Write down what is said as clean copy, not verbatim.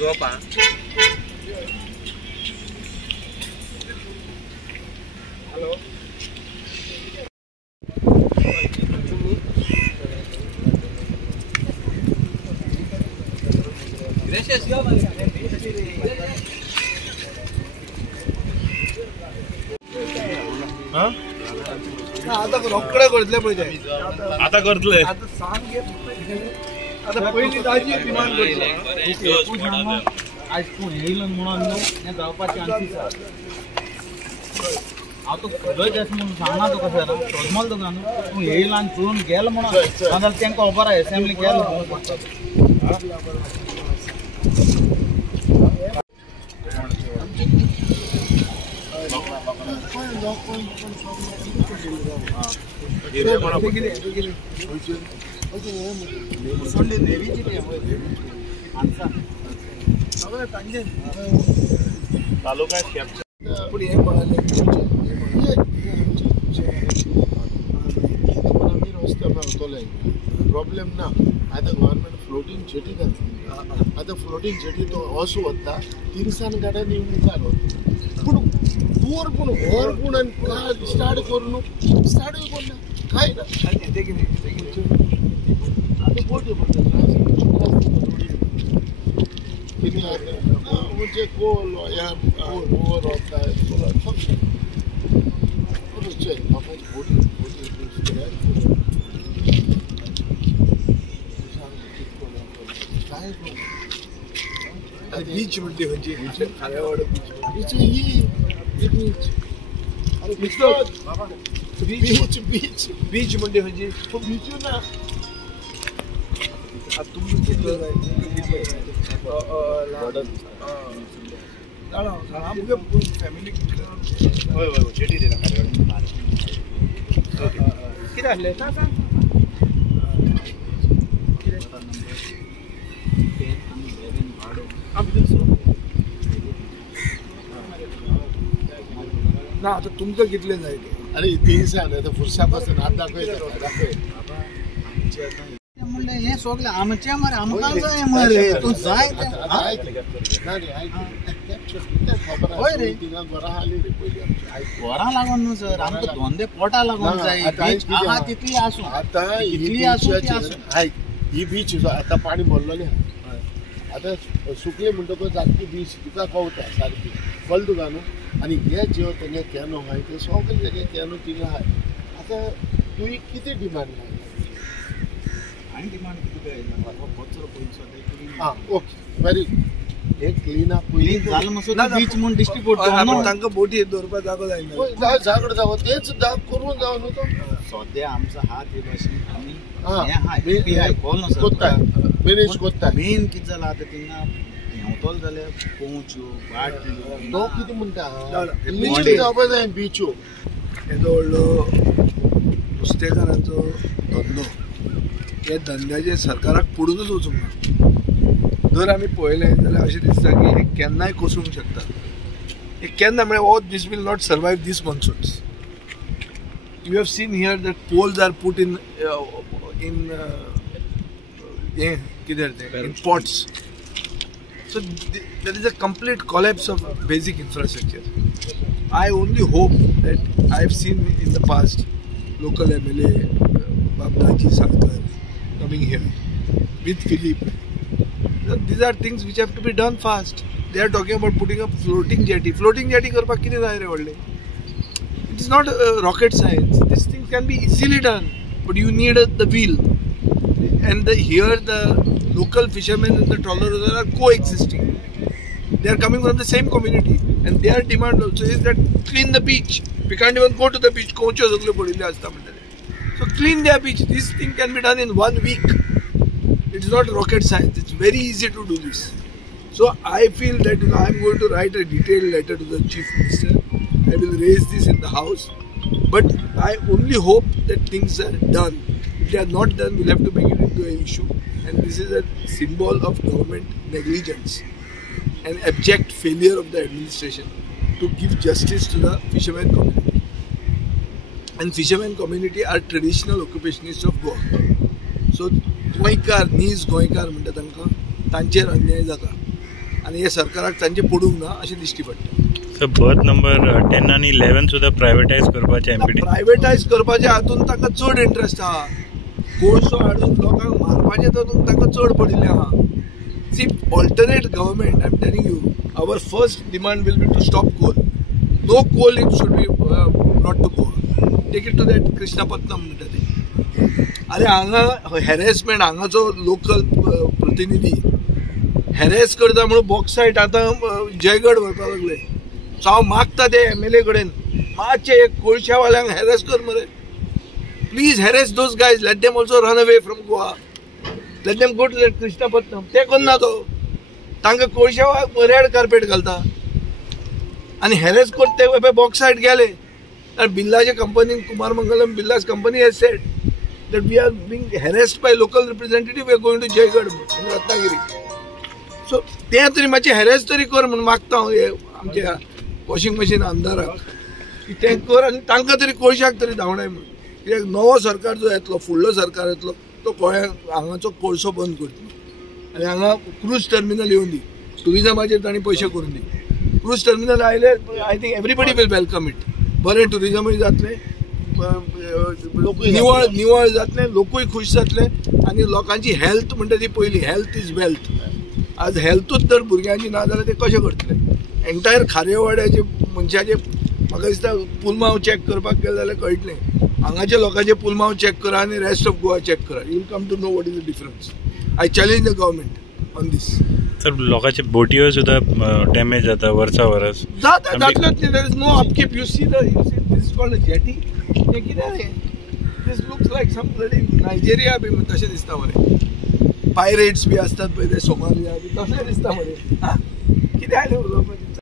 रोपा हॅलो आता रोकडे करतले पळय आता करतले आता सांग घे आता पहिली ताजी डिमांड करतले आज तू येईल म्हणून ने जावपाची आणखी हांव तो खरंच अशें म्हणून सांगना तुका सर सोजमल तुका न्हू तूं येईल आनी चोरून गेल म्हणून नाजाल्यार तांकां खबर आहा एसेंब्ली केल तालुका प्रॉब्लेम ना आता गवर्नमेंट फ्लोटिंग जेटी घातली आता फ्लोटिंग जेटी तो असो वता तिनसान गाड्यांनी मुखार वता पूण दूर पूण व्हर पूण काय स्टार्ट करून स्टार्टूय करना काय ना आता बोट म्हणजे कोल या ओवर होता बीच म्हणते म्हणजे खाल्यावाड बीच ही बीच अरे बीच बीच बीच बीच म्हणते म्हणजे बीच ना आता तुम्ही कितलं जाय आमगे फॅमिली होय होय जेटी देना किती असले ना आता तुमचं कितले जाय अरे तीनसान आता फुरशा पासून हात दाखय म्हणले हे सगळे आमचे मरे आमकां जाय मरे तू जाय होय रे घरा लागून न्हू सर आमकां धंदे पोटा लागून जाय आहा तितली आसूं आता ही बीच आता पाणी भरलेले आता सुकले म्हणटकच सारकी बीच तुका कवता सारकी कळ्ळें तुका न्हू आनी हे जे तेगे कॅनो आहाय ते सगळे तेगे कॅनो थिंगा आहाय आता तुवें कितें डिमांड लायला आनी डिमांड कितें कचरो पयसो आं ओके वेरी एक क्लीन अप क्लीन जाल मसो बीच म्हूण डिस्ट्रीब्यूट तांकां बोटी दवरपाक जागो जायना जागड जावो तेच जाग करून जावं न्हू तो सद्या आमचो हात हे भाशेन आमी मॅनेज कोत्ता मेन कितें जालां आतां थिंगा हेवतलो जाल्यार पोंच्यो बाटल्यो तो कितें म्हणटा बीच जावपा जाय बीच्यो येदो व्हडलो नुस्तेकारांचो धंदो हे धंद्याचेर सरकाराक पडूनच वचूंक ना जर आमी पळयलें जाल्यार अशें दिसता की हे केन्नाय कोसूंक शकता हे केन्ना म्हळ्यार oh these will not survive these monsoons you have seen here that poles are put in pots. So there is a complete collapse of basic infrastructure. I only hope that I have seen in the past local MLA Babdaji Sarkar coming here with Philip. These are things which have to be done fast. They are talking about putting up floating jetty. Floating jetty karpak kiti jay re vadle. It is not rocket science. This thing can be easily done, but you need the wheel. And here the local fishermen and the trawlers are coexisting. They are coming from the same community, and their demand also is that clean the beach. We can't even go to the beach. So clean their beach. This thing can be done in 1 week. It is not rocket science. It's very easy to do this. So I feel that I am going to write a detailed letter to the Chief Minister. I will raise this in the House. But I only hope that things are done. If they are not done, we'll have to make it into an issue. And this is a symbol of government negligence and abject failure of the administration to give justice to the fishermen community. And fishermen community are traditional occupationists of Goa. So Goikar, Goikar म्हणटा तांकां तांचेर अन्याय जाता आनी हे सरकाराक तांचे पडूंक ना अशें दिश्टी पडटा. सो बर्थ नंबर 10 आणि 11 सुद्धा प्रायवेटायज करपाचे एमपीडी प्रायवेटायज करपाचे हातून ताका चड इंट्रस्ट आहा. कोळसो हाडून लोकांक मारपाचे तातूंत ताका चड पडिल्लें आहा. See alternate government I am telling you our first demand will be to stop coal. No coal it should be brought to Goa. Take it to that Krishnapatnam म्हणटा ते. अरे हांगा हॅरेसमेंट हांगाचो लोकल प्रतिनिधी हॅरेस करता म्हणून बॉक्सायट आतां जयगड व्हरपाक लागले. सो हांव मागता ते MLA कडेन मातशे एक कोळशावाल्यांक हॅरेस कर मरे. Please harass those guys. Let them also run away from Goa. Let them go to that Krishnapatnam. ते करना तो. तांकां कोळशावाक रेड कार्पेट घालता आनी हॅरेस करता ते बॉक्सायट गेले. बिर्लाच्या कंपनीन Kumar Mangalam Birla's company has said that we are being harassed by local representative. We are going to Jayagad in Ratnagiri. So ते तरी मातशे हॅरेस तरी कर म्हणून मागता हांव हे आमच्या वॉशिंग मशीन आमदाराक की ते कर आनी तांकां तरी कोळशाक तरी धांवडाय म्हणून. कित्याक नवो सरकार जो येतलो फुडलो सरकार येतलो तो गोंयांक हांगाचो कोळसो बंद करतलो आनी हांगा क्रूज टर्मिनल येवन दी. टुरिजमाचेर तांणी पयशे करून दी. क्रूज टर्मिनल आयले I think everybody will welcome it. बरें टुरिजमूय जातलें निवळ जातले लोकूय खुश जातले आनी लोकांची हेल्थ म्हणटा ती पयली. Health is wealth. आज हेल्थूच जर भुरग्यांची ना जाल्यार ते कशें करतले. एंटायर खारेवाड्याचे मनशाचे म्हाका दिसता पुलमांव चॅक करपाक गेले जाल्यार कळटलें. हांगाच्या लोकांचे पुलमांव चॅक करा आनी रेस्ट ऑफ गोवा चॅक करा. You will come to know what is the difference. I challenge the government on this. सर लोकांचे बोटयो सुद्धा डॅमेज जाता वर्सा वरस जातलेच. There is no upkeep. You see this is called a jetty. हे कितें this looks like some bloody Nigeria बी तशें दिसता मरे. पायरेट्स बी असतात पळय ते सोमालिया बी तसलें दिसता मरे. कितें आलें उलोवपाचें.